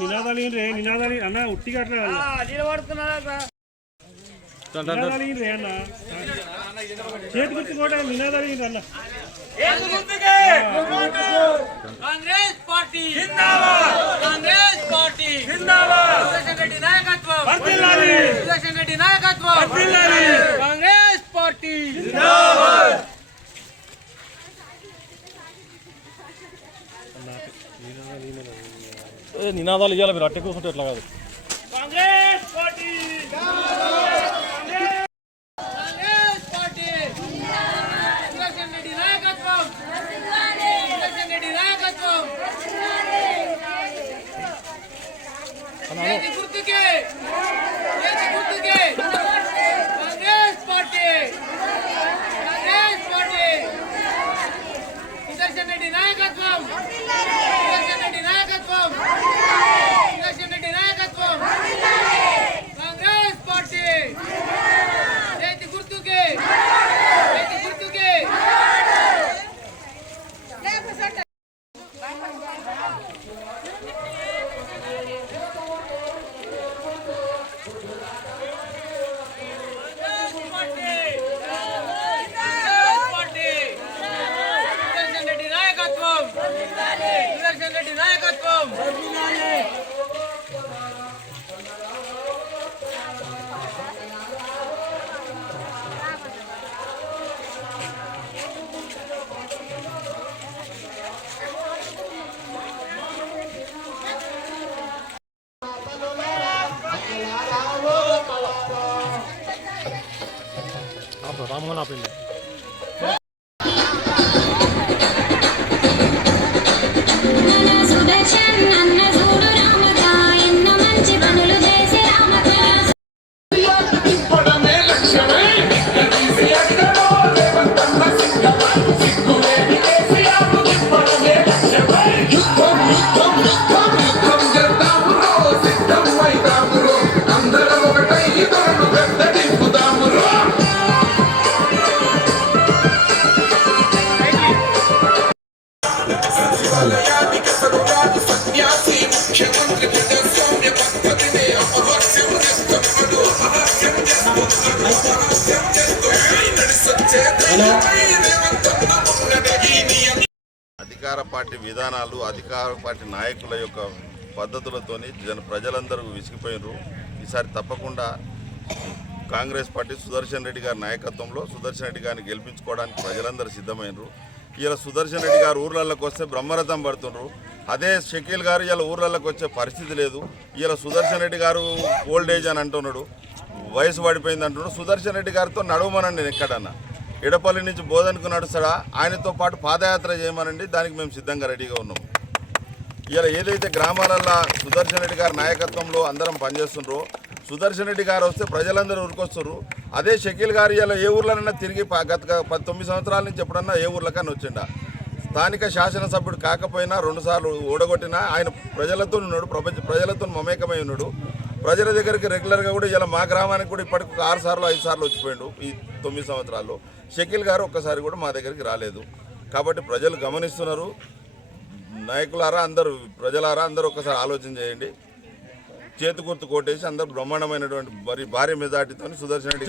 నినాదాలు రే? నినాదాలు అన్న ఉట్టిగా అట్లా నినాదాలు రే అన్న? చేతి గుర్తు కూడా నినాదాలు అన్న? కాంగ్రెస్ పార్టీ. జిందాబాద్ కాంగ్రెస్ పార్టీ. జిందాబాద్. సుదర్శన్ రెడ్డి నాయకత్వం. నాయకత్వం. నినాదాలు ఇవ్వాలి మీరు అట్టే కూర్చుంటే ఎట్లా కాదు Congress Vamos a la pelea. అధికార పార్టీ విధానాలు అధికార పార్టీ నాయకుల యొక్క పద్ధతులతోని జన ప్రజలందరూ విసిగిపోయినరు ఈసారి తప్పకుండా కాంగ్రెస్ పార్టీ సుదర్శన్ రెడ్డి గారి నాయకత్వంలో సుదర్శన్ రెడ్డి గారిని గెలిపించుకోవడానికి ప్రజలందరూ సిద్ధమైనరు ఇలా సుదర్శన్ రెడ్డి గారు ఊర్లలోకి వస్తే బ్రహ్మరథం పడుతుండ్రు. అదే షకీల్ గారు ఇలా ఊర్లలోకి వచ్చే పరిస్థితి లేదు. ఇలా సుదర్శన్ రెడ్డి గారు ఓల్డ్ ఏజ్ అని అంటున్నాడు. వయసు పడిపోయింది అంటున్నాడు. సుదర్శన్ రెడ్డి గారితో నడవమనండి నేను ఎక్కడన్నా. ఎడపల్లి నుంచి బోధనకు నడుస్తాడా? ఆయనతో పాటు పాదయాత్ర చేయమనండి. దానికి మేము సిద్ధంగా రెడీగా ఉన్నాం. ఇలా ఏదైతే గ్రామాలల్లో సుదర్శన్ రెడ్డి గారి నాయకత్వంలో అందరం పనిచేస్తుండ్రో సుదర్శన్ రెడ్డి గారు వస్తే ప్రజలందరూ ఊరికొస్తారు అదే షకీల్ గారు ఇలా ఏ ఊర్లోనైనా తిరిగి గత పది సంవత్సరాల నుంచి ఎప్పుడన్నా ఏ ఊర్లకన్నా వచ్చిండా? స్థానిక శాసనసభ్యుడు కాకపోయినా రెండుసార్లు ఓడగొట్టినా ఆయన ప్రజలతో ఉన్నాడు ప్రపంచ ప్రజలతో మమేకమై ఉన్నాడు. ప్రజల దగ్గరికి రెగ్యులర్గా కూడా ఇలా మా గ్రామానికి కూడా ఇప్పటికి ఒక ఆరు సార్లు ఐదు సార్లు వచ్చిపోయాడు ఈ తొమ్మిది సంవత్సరాల్లో. షకీల్ గారు ఒక్కసారి కూడా మా దగ్గరికి రాలేదు. కాబట్టి ప్రజలు గమనిస్తున్నారు. నాయకులారా అందరూ ప్రజలారా అందరూ ఒకసారి ఆలోచన చేయండి. చేతి గుర్తు కొట్టేసి అందరూ బ్రహ్మాండమైనటువంటి మరి భారీ మెజార్టీతో సుదర్శన రెడ్డి